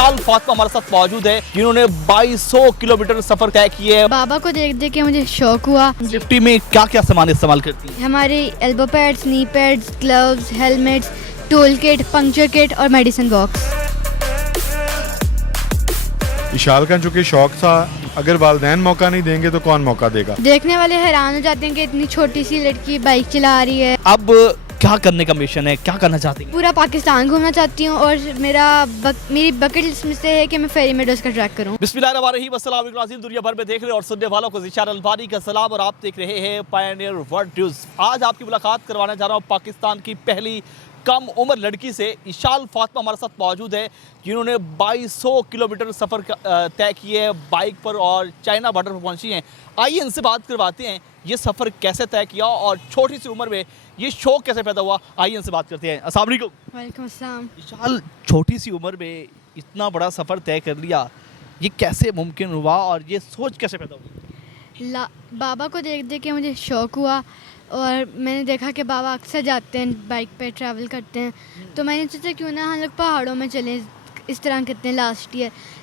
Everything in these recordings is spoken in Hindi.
इशाल फातिमा हमारे साथ मौजूद है जिन्होंने 2200 किलोमीटर सफर तय किए है। बाबा को देख देख के मुझे शौक हुआ। सेफ्टी में क्या क्या सामान इस्तेमाल करती है? हमारे elbow pads, knee pads, gloves, helmets, tool kit, puncture kit और मेडिसिन बॉक्स। इशाल का चूँकि शौक था, अगर वालदैन मौका नहीं देंगे तो कौन मौका देगा। देखने वाले हैरान हो जाते हैं कि इतनी छोटी सी लड़की बाइक चला रही है। अब क्या करने का मिशन है, क्या करना चाहती हैं? पूरा पाकिस्तान घूमना चाहती हूँ और मेरी बकेट लिस्ट में से है कि मैं फेरी मेडोज का ट्रैक करूँ। बिस्मिल्लाहिर्रहमानिर्रहीम, अस्सलाम वालेकुम। दुनिया भर में देख रहे और सुनने वालों को ज़िशान अलबानी का सलाम और आप देख रहे हैं पायनियर वर्ल्ड न्यूज़। आज आपकी मुलाकात करवाने जा रहा हूँ पाकिस्तान की पहली कम उम्र लड़की से। इशाल फातिमा हमारे साथ मौजूद है जिन्होंने 2200 किलोमीटर सफ़र तय किए है बाइक पर और चाइना बॉर्डर पर पहुंची हैं। आइए इनसे बात करवाते हैं ये सफ़र कैसे तय किया और छोटी सी उम्र में ये शौक कैसे पैदा हुआ। आइए इनसे बात करते हैं। अस्सलाम वालेकुम। वालेकुम अस्सलाम। इशाल, छोटी सी उम्र में इतना बड़ा सफ़र तय कर लिया, ये कैसे मुमकिन हुआ और ये सोच कैसे पैदा हुई? बाबा को देख देख के मुझे शौक हुआ और मैंने देखा कि बाबा अक्सर जाते हैं बाइक पे ट्रैवल करते हैं, तो मैंने सोचा क्यों ना हम लोग पहाड़ों में चलें। इस तरह करते हैं।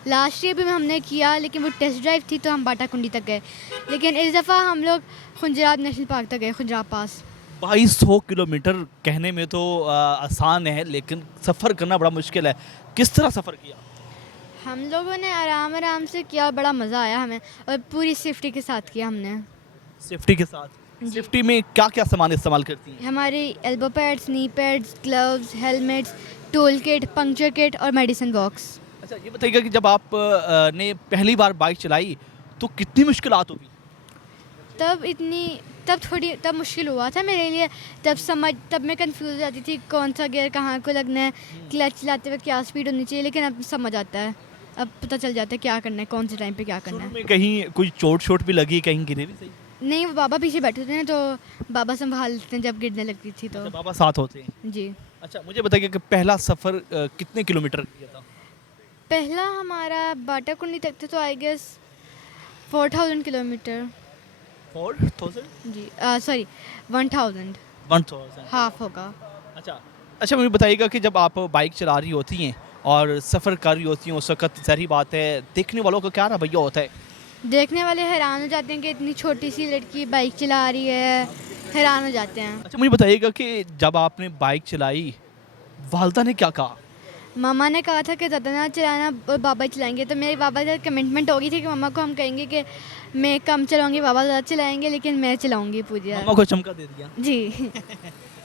लास्ट ईयर भी हमने किया, लेकिन वो टेस्ट ड्राइव थी तो हम बाटाकुंडी तक गए, लेकिन इस दफ़ा हम लोग खुंजराब नेशनल पार्क तक गए, खुंजराब पास। 2200 किलोमीटर कहने में तो आसान है, लेकिन सफ़र करना बड़ा मुश्किल है। किस तरह सफ़र किया? हम लोगों ने आराम आराम से किया, बड़ा मज़ा आया हमें और पूरी सेफ्टी के साथ किया हमने। सेफ्टी के साथ? सेफ्टी में क्या क्या सामान इस्तेमाल करती हैं? हमारे elbow pads, knee pads, gloves, helmets, tool kit, puncture kit और मेडिसिन बॉक्स। अच्छा, ये बताइएगा कि जब आप ने पहली बार बाइक चलाई तो कितनी मुश्किलात होगी? तब मुश्किल हुआ था मेरे लिए। तब मैं कंफ्यूज हो जाती थी कौन सा गियर कहाँ को लगना है, क्लच चलाते वक्त क्या स्पीड होनी चाहिए, लेकिन अब समझ आता है, अब पता चल जाता है क्या करना है, कौन से टाइम पे क्या करना शुरू है। में कहीं कोई चोट भी लगी, कहीं गिरे भी सही? नहीं, वो बाबा पीछे बैठे थे ना, तो बाबा संभालते हैं जब गिरने लगती थी तो। अच्छा, बाबा साथ होते हैं। जी। अच्छा, मुझे बताइए कि पहला सफ़र कितने किलोमीटर किया था? पहला हमारा बाटाकुंडी तक था, तो आई गेस 4000 किलोमीटर। 4000? जी, सॉरी 1000। 1000 हाफ होगा। अच्छा, मुझे बताइएगा कि जब आप बाइक चला रही होती हैं और सफ़र कर रही होती हैं, उस वक्त ज़ाहिर बात है देखने वालों का क्या रवैया होता है? देखने वाले हैरान हो जाते हैं कि इतनी छोटी सी लड़की बाइक चला रही है, हैरान हो जाते हैं। अच्छा, मुझे बताइएगा कि जब आपने बाइक चलाई, वालदा ने क्या कहा? मामा ने कहा था कि ज़्यादा ना चलाना और बाबा चलाएंगे, तो मेरे बाबा से कमिटमेंट हो गई थी कि मामा को हम कहेंगे कि मैं कम चलाऊंगी, बाबा ज़्यादा चलाएंगे, लेकिन मैं चलाऊंगी पूरी। मामा को चमका दे दिया। जी।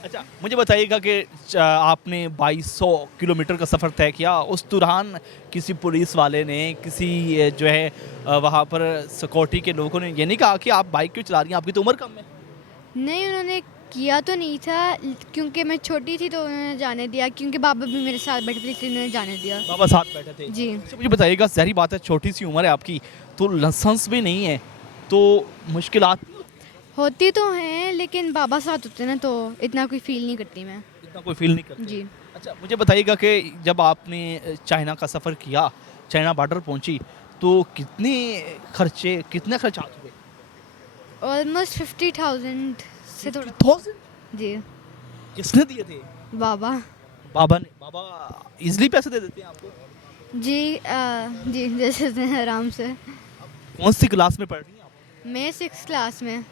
अच्छा, मुझे बताइएगा कि आपने 2200 किलोमीटर का सफ़र तय किया, उस दौरान किसी पुलिस वाले ने, किसी जो है वहाँ पर सिक्योरिटी के लोगों ने ये नहीं कहा कि आप बाइक क्यों चला रही हैं, आपकी तो उम्र कम है? नहीं, उन्होंने किया तो नहीं था, क्योंकि मैं छोटी थी तो उन्होंने जाने दिया, क्योंकि बाबा भी मेरे साथ बैठे थे इसलिए उन्होंने जाने दिया। बाबा साथ बैठे थे? जी। अच्छा, मुझे बताइएगा, ज़ाहिर बात है छोटी सी उम्र है आपकी, तो लाइसेंस भी नहीं है, तो मुश्किलात होती तो हैं, लेकिन बाबा साथ होते ना तो इतना कोई फील नहीं करती मैं। इतना कोई फील नहीं करती? जी। अच्छा, मुझे बताइएगा कि जब आपने चाइना का सफ़र किया, चाइना बॉर्डर पहुंची, तो कितने खर्चात हुए? ऑलमोस्ट 50,000 से थोड़ा। 50,000? जी। किसने दिए थे? बाबा। बाबा ने? बाबा इजली पैसे दे देते हैं आपको? जी, जी दे सकते हैं आराम से। कौन सी क्लास में पढ़ रही हैं आप? मैं 6th क्लास में।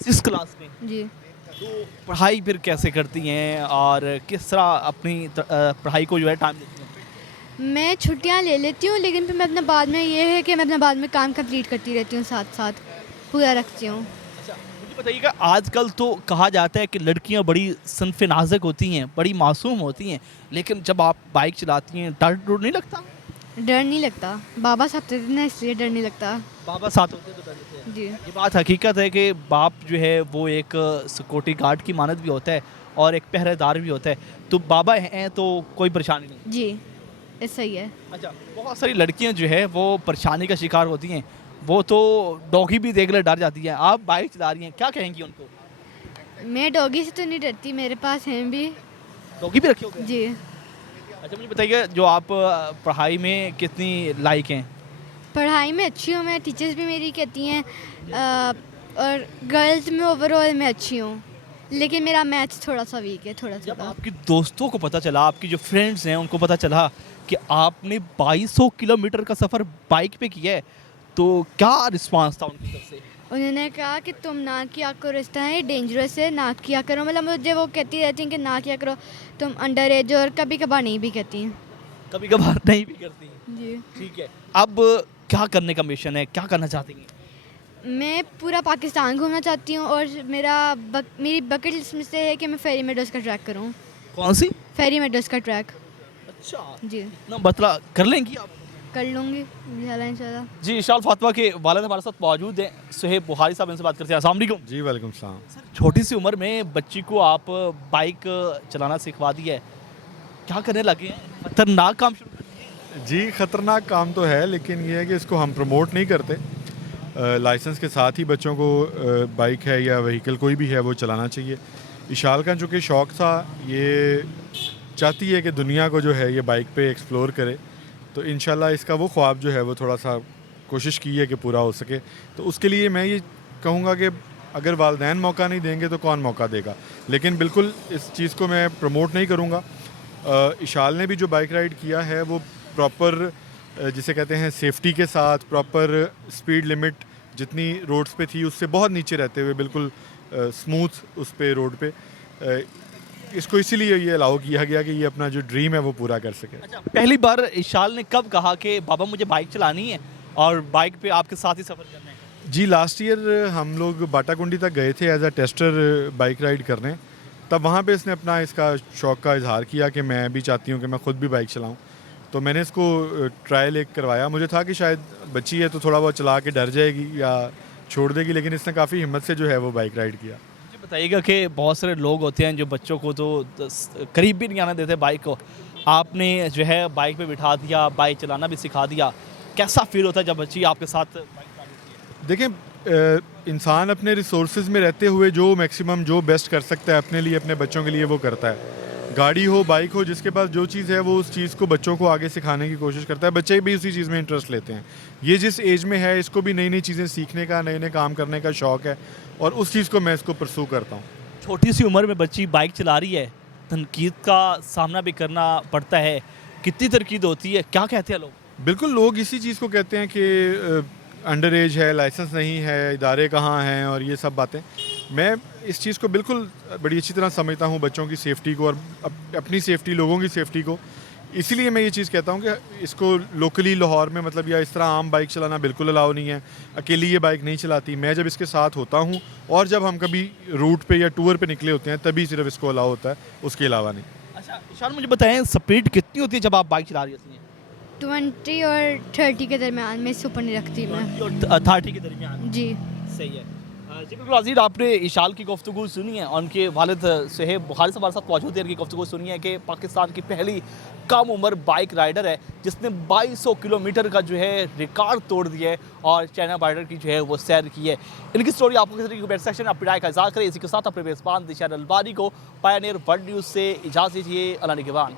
6 क्लास में? जी। तो पढ़ाई फिर कैसे करती हैं और किस तरह अपनी पढ़ाई को जो है टाइम देती हैं? मैं छुट्टियां ले लेती हूँ, लेकिन फिर मैं अपना बाद में ये है कि मैं अपना बाद में काम कंप्लीट करती रहती हूँ, साथ साथ पूरा रखती हूँ। अच्छा, मुझे बताइएगा, आजकल तो कहा जाता है कि लड़कियां बड़ी सनफ़े नाज़ुक होती हैं, बड़ी मासूम होती हैं, लेकिन जब आप बाइक चलाती हैं डर नहीं लगता? डर नहीं लगता, बाबा साथ होते थे ना, इसलिए डर नहीं लगता। बाबा साथ होते तो डर लगते हैं। जी। ये बात हकीकत है कि बाप जो है वो एक सिक्योरिटी गार्ड की मानद भी होता है और एक पहरेदार भी होता है, तो बाबा हैं तो कोई परेशानी नहीं? जी, ऐसा ही है। अच्छा, बहुत सारी लड़कियां जो है वो परेशानी का शिकार होती हैं, वो तो डॉगी भी देख ले डर जाती हैं, आप बाइक चला रही हैं, क्या कहेंगी उनको? मैं डॉगी से तो नहीं डरती, मेरे पास हैं भी। डॉगी भी रखे हो? जी। अच्छा, मुझे बताइए, जो आप पढ़ाई में कितनी लायक हैं? पढ़ाई में अच्छी हूँ मैं, टीचर्स भी मेरी कहती हैं, और गर्ल्स में ओवरऑल मैं अच्छी हूँ। लेकिन मेरा मैथ्स थोड़ा सा वीक है, थोड़ा जब सा। आपके दोस्तों को पता चला, आपकी जो फ्रेंड्स हैं उनको पता चला कि आपने 2200 किलोमीटर का सफ़र बाइक पे किया है, तो क्या रिस्पांस था उनकी तरफ से? उन्होंने कहा कि तुम ना किया करो, इस तरह ये डेंजरस है, ना किया करो। मतलब मुझे वो कहती रहती हैं कि ना किया करो, तुम अंडर एज, और कभी कभार नहीं भी कहती हैं। कभी कभार नहीं भी करती हैं। जी, ठीक है, अब क्या करने का मिशन है, क्या करना चाहती हैं? मैं पूरा पाकिस्तान घूमना चाहती हूँ, और मेरी बकेट लिस्ट में से है कि मैं फेरी मेडोज़ का ट्रैक करूँ। कौन सी? फेरी मेडोज़ का ट्रैक। अच्छा, जी, इतना बतला कर लेंगी आप? कर लूँगी इंशाल्लाह। जी, इशाल फातिमा के वालिद हमारे साथ मौजूद हैं, सुहेब बुखारी साहब, इनसे बात करते हैं। अस्सलाम वालेकुम। जी वालेकुम सलाम। छोटी सी उम्र में बच्ची को आप बाइक चलाना सिखवा दिया है, क्या करने लगे हैं? खतरनाक काम शुरू कर दिए। जी ख़तरनाक काम तो है, लेकिन ये है कि इसको हम प्रमोट नहीं करते। लाइसेंस के साथ ही बच्चों को बाइक है या व्हीकल कोई भी है वो चलाना चाहिए। इशाल का चूँकि शौक़ था, ये चाहती है कि दुनिया को जो है ये बाइक पे एक्सप्लोर करे, तो इंशाल्लाह इसका वो ख्वाब जो है वो थोड़ा सा कोशिश की है कि पूरा हो सके। तो उसके लिए मैं ये कहूँगा कि अगर वालिदैन मौका नहीं देंगे तो कौन मौका देगा। लेकिन बिल्कुल इस चीज़ को मैं प्रमोट नहीं करूँगा। इशाल ने भी जो बाइक राइड किया है वो प्रॉपर जिसे कहते हैं सेफ्टी के साथ, प्रॉपर स्पीड लिमिट जितनी रोड्स पे थी उससे बहुत नीचे रहते हुए बिल्कुल स्मूथ उस पे रोड पे इसको इसीलिए ये अलाउ किया गया कि ये अपना जो ड्रीम है वो पूरा कर सके। अच्छा, पहली बार इशाल ने कब कहा कि बाबा मुझे बाइक चलानी है और बाइक पे आपके साथ ही सफ़र करना है? जी, लास्ट ईयर हम लोग बाटाकुंडी तक गए थे as a tester bike ride करने। तब वहाँ पे इसने अपना इसका शौक़ का इजहार किया कि मैं भी चाहती हूँ कि मैं ख़ुद भी बाइक चलाऊँ। तो मैंने इसको ट्रायल एक करवाया। मुझे था कि शायद बच्ची है तो थोड़ा बहुत चला के डर जाएगी या छोड़ देगी, लेकिन इसने काफ़ी हिम्मत से जो है वो बाइक राइड किया। मुझे बताइएगा कि बहुत सारे लोग होते हैं जो बच्चों को तो करीब भी नहीं आने देते बाइक को, आपने जो है बाइक पे बिठा दिया, बाइक चलाना भी सिखा दिया, कैसा फील होता है जब बच्ची आपके साथ बाइक चलाती है? देखें, इंसान अपने रिसोर्सेज में रहते हुए जो मैक्सिमम जो बेस्ट कर सकता है अपने लिए, अपने बच्चों के लिए वो करता है। गाड़ी हो, बाइक हो, जिसके पास जो चीज़ है वो उस चीज़ को बच्चों को आगे सिखाने की कोशिश करता है। बच्चे भी उसी चीज़ में इंटरेस्ट लेते हैं। ये जिस एज में है इसको भी नई नई चीज़ें सीखने का, नए नए काम करने का शौक़ है, और उस चीज़ को मैं इसको परसू करता हूँ। छोटी सी उम्र में बच्ची बाइक चला रही है, तनकीद का सामना भी करना पड़ता है, कितनी तनकीद होती है, क्या कहते हैं लोग? बिल्कुल, लोग इसी चीज़ को कहते हैं कि अंडर एज है, लाइसेंस नहीं है, इदारे कहाँ हैं और ये सब बातें। मैं इस चीज़ को बिल्कुल बड़ी अच्छी तरह समझता हूँ, बच्चों की सेफ़्टी को और अपनी सेफ़्टी, लोगों की सेफ़्टी को। इसीलिए मैं ये चीज़ कहता हूँ कि इसको लोकली लाहौर में मतलब या इस तरह आम बाइक चलाना बिल्कुल अलाउ नहीं है। अकेली ये बाइक नहीं चलाती। मैं जब इसके साथ होता हूँ और जब हम कभी रूट पे या टूर पे निकले होते हैं तभी सिर्फ इसको अलाउ होता है, उसके अलावा नहीं। अच्छा, इशान मुझे बताएं स्पीड कितनी होती है जब आप बाइक चला रही होती हैं? 20 और 30 के दरमियान में, इससे ऊपर नहीं रखती मैं। 20 और 30 के दरमियान। जी, सही है। जी बिल्कुल अज़ीज़, आपने इशाल की गुफ्तगू सुनी है, उनके वालिद सुहेब बुखारी से हमारे साथ मौजूद है, उनकी गुफ्तगू सुनी है कि पाकिस्तान की पहली कम उम्र बाइक राइडर है जिसने 2200 किलोमीटर का जो है रिकॉर्ड तोड़ दिया है और चाइना बॉर्डर की जो है वो सैर की है। इनकी स्टोरी आपको किसी तरीके कमेंट सेक्शन में अपनी राय का इज़हार करें। इसी के साथ अपने मेज़बान दिशार अलबारी को पायनियर वर्ल्ड न्यूज़ से इजाज़त दीजिए। अल्लाह निगहबान।